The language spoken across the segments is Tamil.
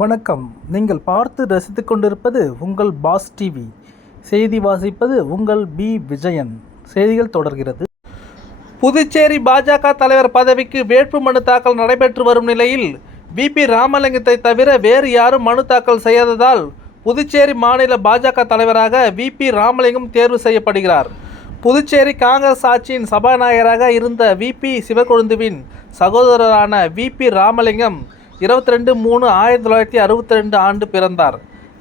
வணக்கம். நீங்கள் பார்த்து ரசித்துக் கொண்டிருப்பது உங்கள் பாஸ் டிவி. செய்தி வாசிப்பது உங்கள் பி விஜயன். செய்திகள் தொடர்கிறது. புதுச்சேரி பாஜக தலைவர் பதவிக்கு வேட்புமனு தாக்கல் நடைபெற்று வரும் நிலையில் வி.பி. ராமலிங்கத்தை தவிர வேறு யாரும் மனு தாக்கல் செய்யாததால் புதுச்சேரி மாநில பாஜக தலைவராக வி.பி. ராமலிங்கம் தேர்வு செய்யப்படுகிறார். புதுச்சேரி காங்கிரஸ் ஆட்சியின் சபாநாயகராக இருந்த வி.பி. சிவக்கொழுந்துவின் சகோதரரான வி.பி. ராமலிங்கம் 22/3/1962 ஆண்டு பிறந்தார்.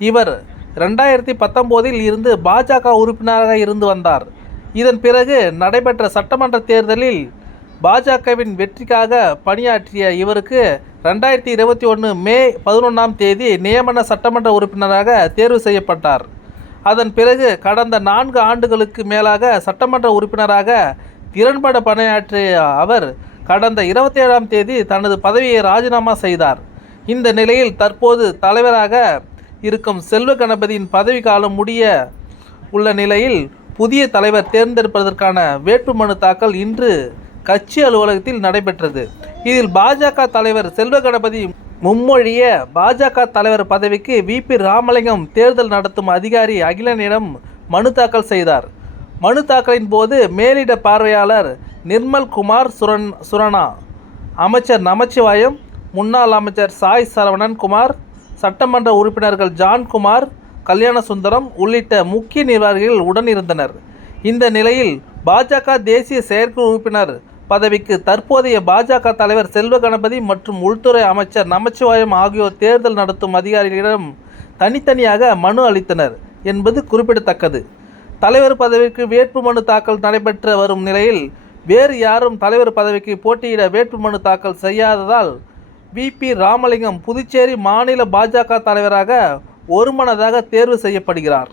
இவர் 2019 இருந்து பாஜக உறுப்பினராக இருந்து வந்தார். இதன் பிறகு நடைபெற்ற சட்டமன்ற தேர்தலில் பாஜகவின் வெற்றிக்காக பணியாற்றிய இவருக்கு 2021 மே 11 நியமன சட்டமன்ற உறுப்பினராக தேர்வு செய்யப்பட்டார். அதன் பிறகு கடந்த 4 ஆண்டுகளுக்கு மேலாக சட்டமன்ற உறுப்பினராக திறன்பட பணியாற்றிய அவர் கடந்த 27 தனது பதவியை ராஜினாமா செய்தார். இந்த நிலையில் தற்போது தலைவராக இருக்கும் செல்வ கணபதியின் பதவிக்காலம் முடிய உள்ள நிலையில் புதிய தலைவர் தேர்ந்தெடுப்பதற்கான வேட்புமனு தாக்கல் இன்று கட்சி அலுவலகத்தில் நடைபெற்றது. இதில் பாஜக தலைவர் செல்வ கணபதி முன்மொழிய பாஜக தலைவர் பதவிக்கு வி.பி. ராமலிங்கம் தேர்தல் நடத்தும் அதிகாரி அகிலனிடம் மனு தாக்கல் செய்தார். மனு தாக்கலின் போது மேலிட பார்வையாளர் நிர்மல் குமார் சுரணா, அமைச்சர் நமச்சிவாயம், முன்னாள் அமைச்சர் சாய் சரவணன் குமார், சட்டமன்ற உறுப்பினர்கள் ஜான்குமார், கல்யாணசுந்தரம் உள்ளிட்ட முக்கிய நிர்வாகிகள் உடனிருந்தனர். இந்த நிலையில் பாஜக தேசிய செயற்குழு உறுப்பினர் பதவிக்கு தற்போதைய பாஜக தலைவர் செல்வ கணபதி மற்றும் உள்துறை அமைச்சர் நமச்சிவாயம் ஆகியோர் தேர்தல் நடத்தும் அதிகாரிகளிடம் தனித்தனியாக மனு அளித்தனர் என்பது குறிப்பிடத்தக்கது. தலைவர் பதவிக்கு வேட்புமனு தாக்கல் நடைபெற்று வரும் நிலையில் வேறு யாரும் தலைவர் பதவிக்கு போட்டியிட வேட்புமனு தாக்கல் செய்யாததால் வி.பி. ராமலிங்கம் புதுச்சேரி மாநில பாஜக தலைவராக ஒருமனதாக தேர்வு செய்யப்படுகிறார்.